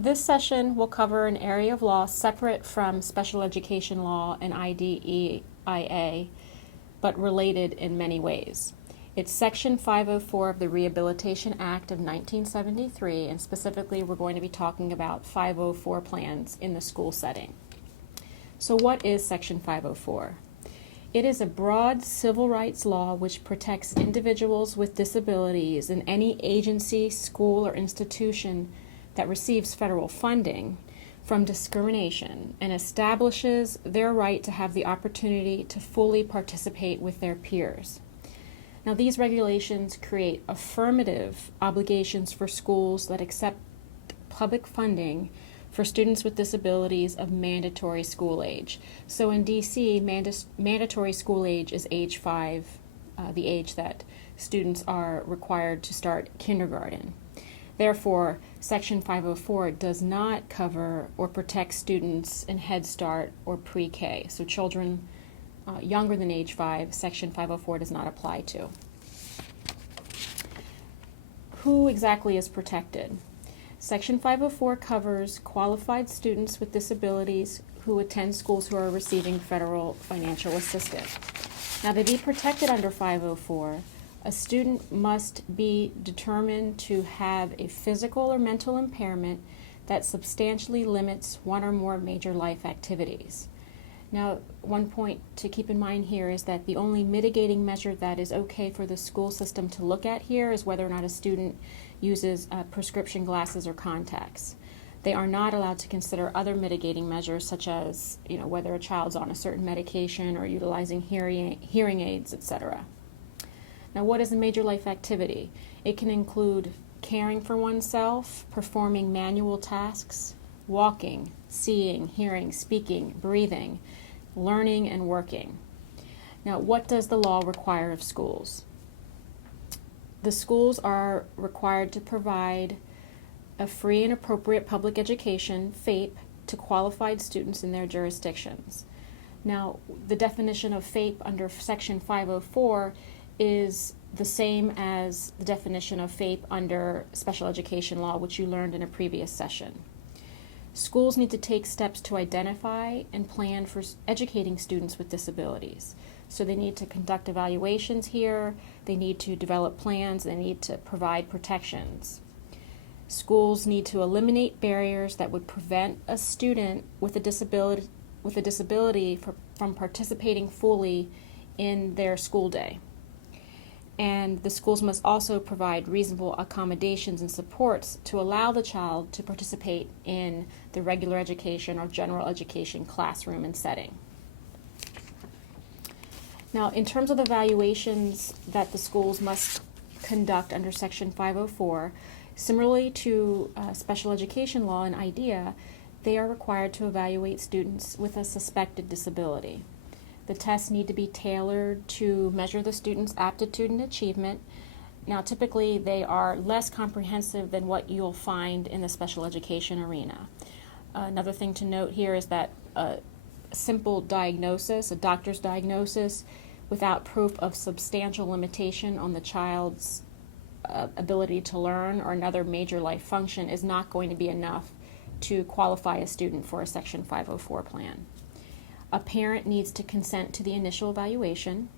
This session will cover an area of law separate from special education law and IDEIA, but related in many ways. It's Section 504 of the Rehabilitation Act of 1973, and specifically we're going to be talking about 504 plans in the school setting. So what is Section 504? It is a broad civil rights law which protects individuals with disabilities in any agency, school, or institution that receives federal funding from discrimination and establishes their right to have the opportunity to fully participate with their peers. Now, these regulations create affirmative obligations for schools that accept public funding for students with disabilities of mandatory school age. So in DC, mandatory school age is age 5, the age that students are required to start kindergarten. Therefore, Section 504 does not cover or protect students in Head Start or pre-K. So children younger than age 5, Section 504 does not apply to. Who exactly is protected? Section 504 covers qualified students with disabilities who attend schools who are receiving federal financial assistance. Now, to be protected under 504, a student must be determined to have a physical or mental impairment that substantially limits one or more major life activities. Now, one point to keep in mind here is that the only mitigating measure that is okay for the school system to look at here is whether or not a student uses prescription glasses or contacts. They are not allowed to consider other mitigating measures such as, whether a child's on a certain medication or utilizing hearing aids, etc. Now, what is a major life activity? It can include caring for oneself, performing manual tasks, walking, seeing, hearing, speaking, breathing, learning, and working. Now, what does the law require of schools? The schools are required to provide a free and appropriate public education, FAPE, to qualified students in their jurisdictions. Now, the definition of FAPE under Section 504 is the same as the definition of FAPE under special education law, which you learned in a previous session. Schools need to take steps to identify and plan for educating students with disabilities. So they need to conduct evaluations here, they need to develop plans, they need to provide protections. Schools need to eliminate barriers that would prevent a student with a disability from participating fully in their school day. And the schools must also provide reasonable accommodations and supports to allow the child to participate in the regular education or general education classroom and setting. Now, in terms of the evaluations that the schools must conduct under Section 504, similarly to special education law and IDEA, they are required to evaluate students with a suspected disability. The tests need to be tailored to measure the student's aptitude and achievement. Now, typically, they are less comprehensive than what you'll find in the special education arena. Another thing to note here is that a simple diagnosis, a doctor's diagnosis, without proof of substantial limitation on the child's ability to learn or another major life function is not going to be enough to qualify a student for a Section 504 plan. A parent needs to consent to the initial evaluation,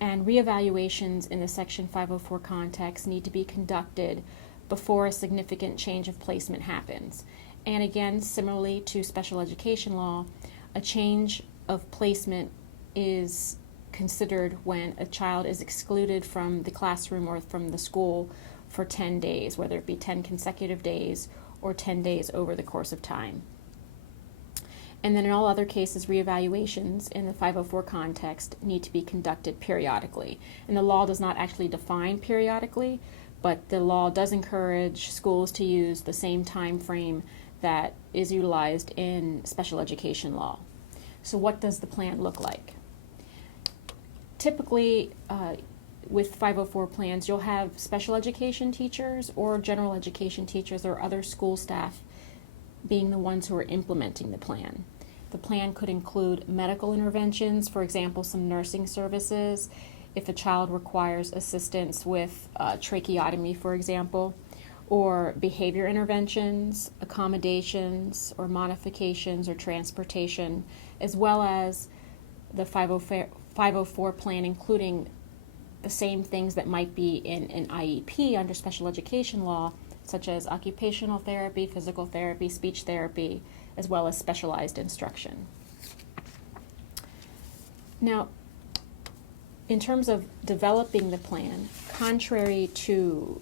and reevaluations in the Section 504 context need to be conducted before a significant change of placement happens. And again, similarly to special education law, a change of placement is considered when a child is excluded from the classroom or from the school for 10 days, whether it be 10 consecutive days or 10 days over the course of time. And then in all other cases, reevaluations in the 504 context need to be conducted periodically. And the law does not actually define periodically, but the law does encourage schools to use the same time frame that is utilized in special education law. So what does the plan look like? Typically, with 504 plans, you'll have special education teachers or general education teachers or other school staff being the ones who are implementing the plan. The plan could include medical interventions, for example, some nursing services, if a child requires assistance with tracheotomy, for example, or behavior interventions, accommodations, or modifications or transportation, as well as the 504 plan, including the same things that might be in an IEP under special education law, such as occupational therapy, physical therapy, speech therapy, as well as specialized instruction. Now, in terms of developing the plan, contrary to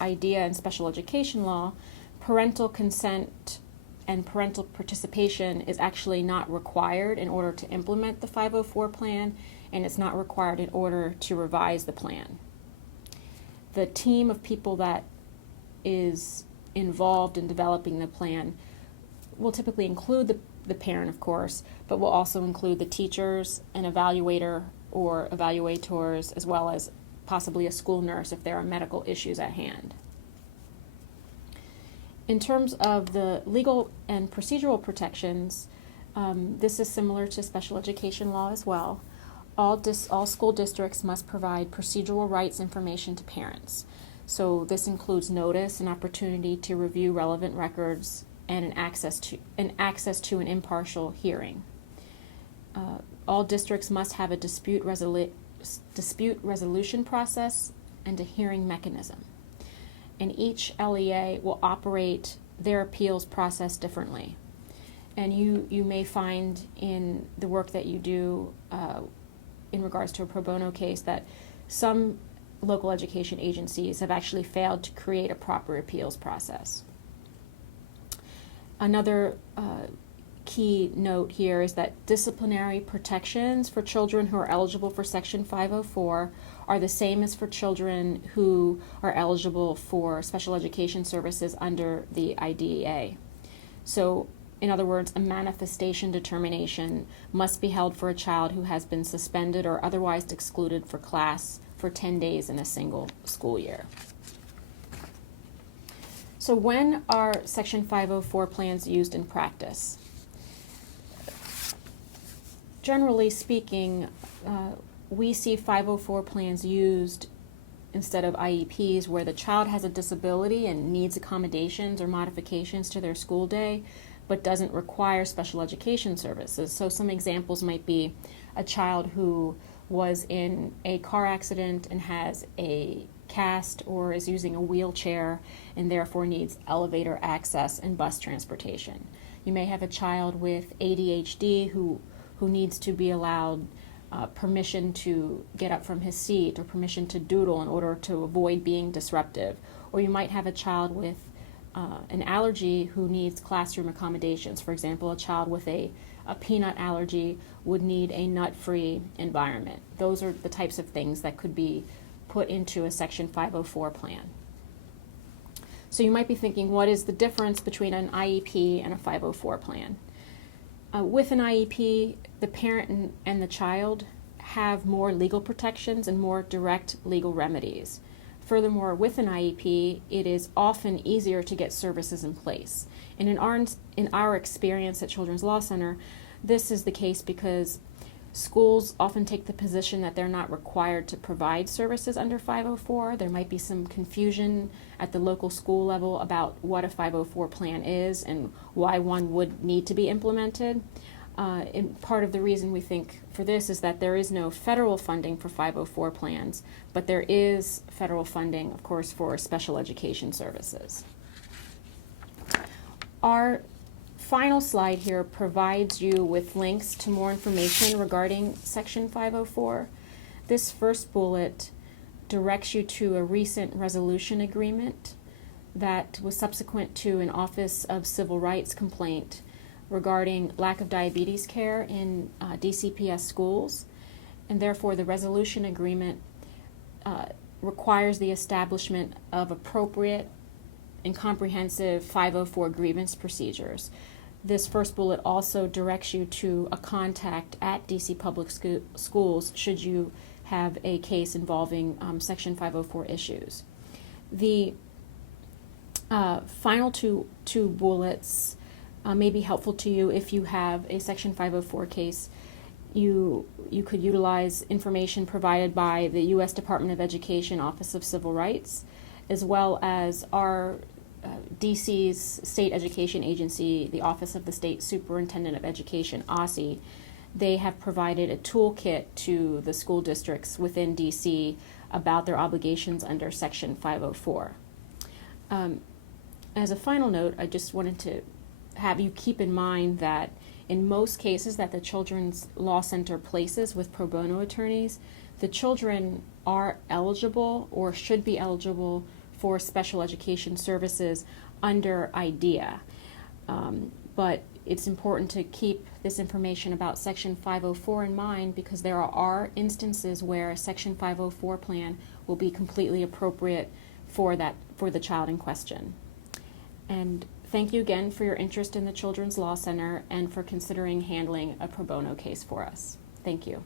IDEA and special education law, parental consent and parental participation is actually not required in order to implement the 504 plan, and it's not required in order to revise the plan. The team of people that is involved in developing the plan will typically include the parent, of course, but will also include the teachers, an evaluator or evaluators, as well as possibly a school nurse if there are medical issues at hand. In terms of the legal and procedural protections, this is similar to special education law as well. All school districts must provide procedural rights information to parents. So this includes notice and opportunity to review relevant records and an access to an impartial hearing. All districts must have a dispute resolution process and a hearing mechanism. And each LEA will operate their appeals process differently. And you may find in the work that you do in regards to a pro bono case that some local education agencies have actually failed to create a proper appeals process. Another key note here is that disciplinary protections for children who are eligible for Section 504 are the same as for children who are eligible for special education services under the IDEA. So, in other words, a manifestation determination must be held for a child who has been suspended or otherwise excluded for class for 10 days in a single school year. So when are Section 504 plans used in practice? Generally speaking, we see 504 plans used instead of IEPs where the child has a disability and needs accommodations or modifications to their school day, but doesn't require special education services. So some examples might be a child who was in a car accident and has a cast or is using a wheelchair and therefore needs elevator access and bus transportation. You may have a child with ADHD who needs to be allowed permission to get up from his seat or permission to doodle in order to avoid being disruptive. Or you might have a child with an allergy who needs classroom accommodations. For example, a child with a peanut allergy would need a nut-free environment. Those are the types of things that could be put into a Section 504 plan. So you might be thinking, what is the difference between an IEP and a 504 plan? With an IEP, the parent and the child have more legal protections and more direct legal remedies. Furthermore, with an IEP, it is often easier to get services in place. And in our experience at Children's Law Center, this is the case because schools often take the position that they're not required to provide services under 504. There might be some confusion at the local school level about what a 504 plan is and why one would need to be implemented. And part of the reason we think for this is that there is no federal funding for 504 plans, but there is federal funding, of course, for special education services. Our final slide here provides you with links to more information regarding Section 504. This first bullet directs you to a recent resolution agreement that was subsequent to an Office of Civil Rights complaint regarding lack of diabetes care in DCPS schools, and therefore the resolution agreement requires the establishment of appropriate and comprehensive 504 grievance procedures. This first bullet also directs you to a contact at DC Public Schools should you have a case involving Section 504 issues. The final two bullets may be helpful to you if you have a Section 504 case. You could utilize information provided by the U.S. Department of Education Office of Civil Rights, as well as our DC's state education agency, the Office of the State Superintendent of Education, OSSE. They have provided a toolkit to the school districts within DC about their obligations under Section 504. As a final note, I just wanted to have you keep in mind that in most cases that the Children's Law Center places with pro bono attorneys, the children are eligible or should be eligible for special education services under IDEA. But it's important to keep this information about Section 504 in mind, because there are instances where a Section 504 plan will be completely appropriate for the child in question. And thank you again for your interest in the Children's Law Center and for considering handling a pro bono case for us. Thank you.